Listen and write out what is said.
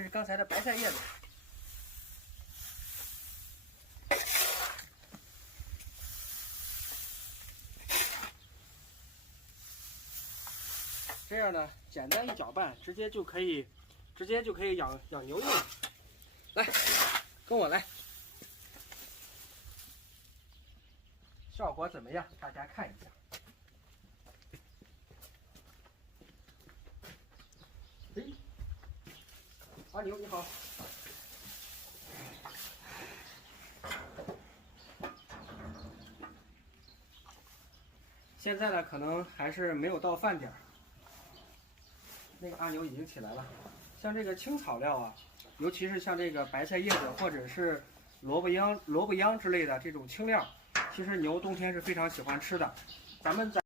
这是刚才的白菜叶子。这样呢，简单一搅拌，直接就可以养牛用了。来，跟我来，效果怎么样？大家看一下。哎，阿牛你好。现在呢，可能还是没有到饭点儿。那个阿牛已经起来了。像这个青草料啊，尤其是像这个白菜叶子或者是萝卜秧之类的这种青料，其实牛冬天是非常喜欢吃的。咱们在